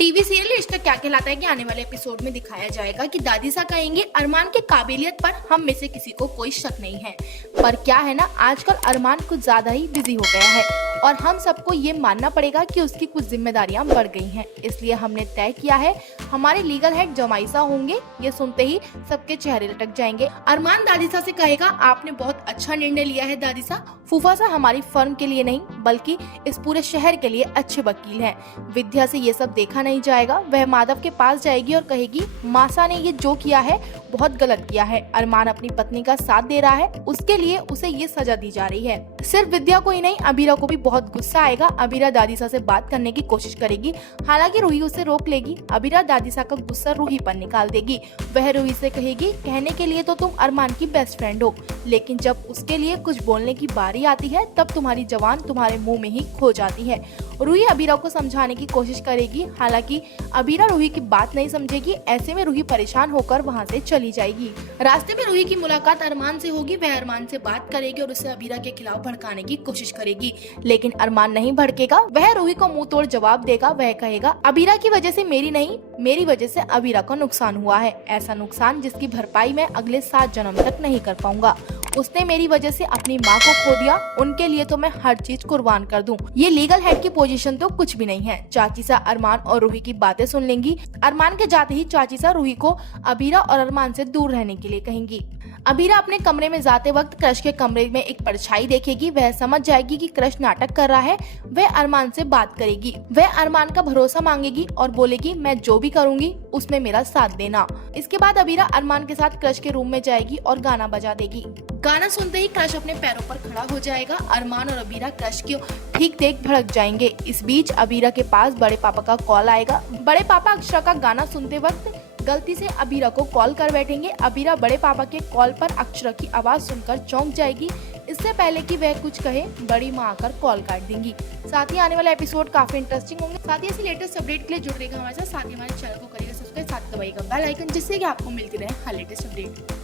TV serial रिश्ता क्या कहलाता है कि आने वाले एपिसोड में दिखाया जाएगा कि दादीसा कहेंगे अरमान के काबिलियत पर हम में से किसी को कोई शक नहीं है। पर क्या है ना, आजकल अरमान कुछ ज्यादा ही बिजी हो गया है और हम सबको ये मानना पड़ेगा कि उसकी कुछ जिम्मेदारियां बढ़ गई हैं। इसलिए हमने तय किया है हमारे लीगल हेड जमाईसा होंगे। ये सुनते ही सबके चेहरे लटक जाएंगे। अरमान दादीसा से कहेगा, आपने बहुत अच्छा निर्णय लिया है दादीसा। फूफासा हमारी फर्म के लिए नहीं बल्कि इस पूरे शहर के लिए अच्छे वकील हैं। विद्या से ये सब देखा नहीं जाएगा। वह माधव के पास जाएगी और कहेगी, मासा ने ये जो किया है बहुत गलत किया है। अरमान अपनी पत्नी का साथ दे रहा है, उसके लिए उसे ये सजा दी जा रही है। सिर्फ विद्या को ही नहीं, अबीरा को भी बहुत गुस्सा आएगा। अबीरा दादीसा से बात करने की कोशिश करेगी, हालांकि रूही उसे रोक लेगी। अबीरा दादीसा का गुस्सा रूही पर निकाल देगी। वह रूही से कहेगी, कहने के लिए तो तुम अरमान की बेस्ट फ्रेंड हो, लेकिन जब उसके लिए कुछ बोलने की बारी आती है तब तुम्हारी जबान तुम्हारे मुंह में ही खो जाती है। रूही अबीरा को समझाने की कोशिश करेगी, हालांकि अबीरा रूही की बात नहीं समझेगी। ऐसे में रूही परेशान होकर वहां से चली जाएगी। रास्ते में रूही की मुलाकात अरमान से होगी। वह अरमान से बात करेगी और उसे अबीरा के खिलाफ भड़काने की कोशिश करेगी, लेकिन अरमान नहीं भड़केगा। वह रूही को मुंह तोड़ जवाब देगा। वह कहेगा, अबीरा की वजह से मेरी नहीं, मेरी वजह से अबीरा को नुकसान हुआ है। ऐसा नुकसान जिसकी भरपाई मैं अगले 7 जन्म तक नहीं कर पाऊंगा। उसने मेरी वजह से अपनी माँ को खो दिया, उनके लिए तो मैं हर चीज कुर्बान कर दूं। ये लीगल हेड की पोजीशन तो कुछ भी नहीं है। चाची सा अरमान और रूही की बातें सुन लेंगी। अरमान के जाते ही चाची सा रूही को अबीरा और अरमान से दूर रहने के लिए कहेंगी। अबीरा अपने कमरे में जाते वक्त क्रश के कमरे में एक परछाई देखेगी। वह समझ जाएगी कि क्रश नाटक कर रहा है। वह अरमान से बात करेगी। वह अरमान का भरोसा मांगेगी और बोलेगी, मैं जो भी करूंगी उसमें मेरा साथ देना। इसके बाद अबीरा अरमान के साथ क्रश के रूम में जाएगी और गाना बजा देगी। गाना सुनते ही क्रश अपने पैरों पर खड़ा हो जाएगा। अरमान और अबीरा क्रश को ठीक देख भड़क जाएंगे। इस बीच अबीरा के पास बड़े पापा का कॉल आएगा। बड़े पापा अक्षरा का गाना सुनते वक्त गलती से अबीरा को कॉल कर बैठेंगे। अबीरा बड़े पापा के कॉल पर अक्षरा की आवाज सुनकर चौंक जाएगी। इससे पहले कि वह कुछ कहे, बड़ी माँ आकर कॉल काट देंगी। साथ ही आने वाला एपिसोड काफी इंटरेस्टिंग होंगे। साथ ही ऐसी लेटेस्ट अपडेट के लिए जुड़ रहेगा हमारे साथ ही हमारे चैनल को करिएगा सब्सक्राइब, साथ दबाइएगा बेल आइकन, जिससे कि आपको मिलती रहे हर लेटेस्ट अपडेट।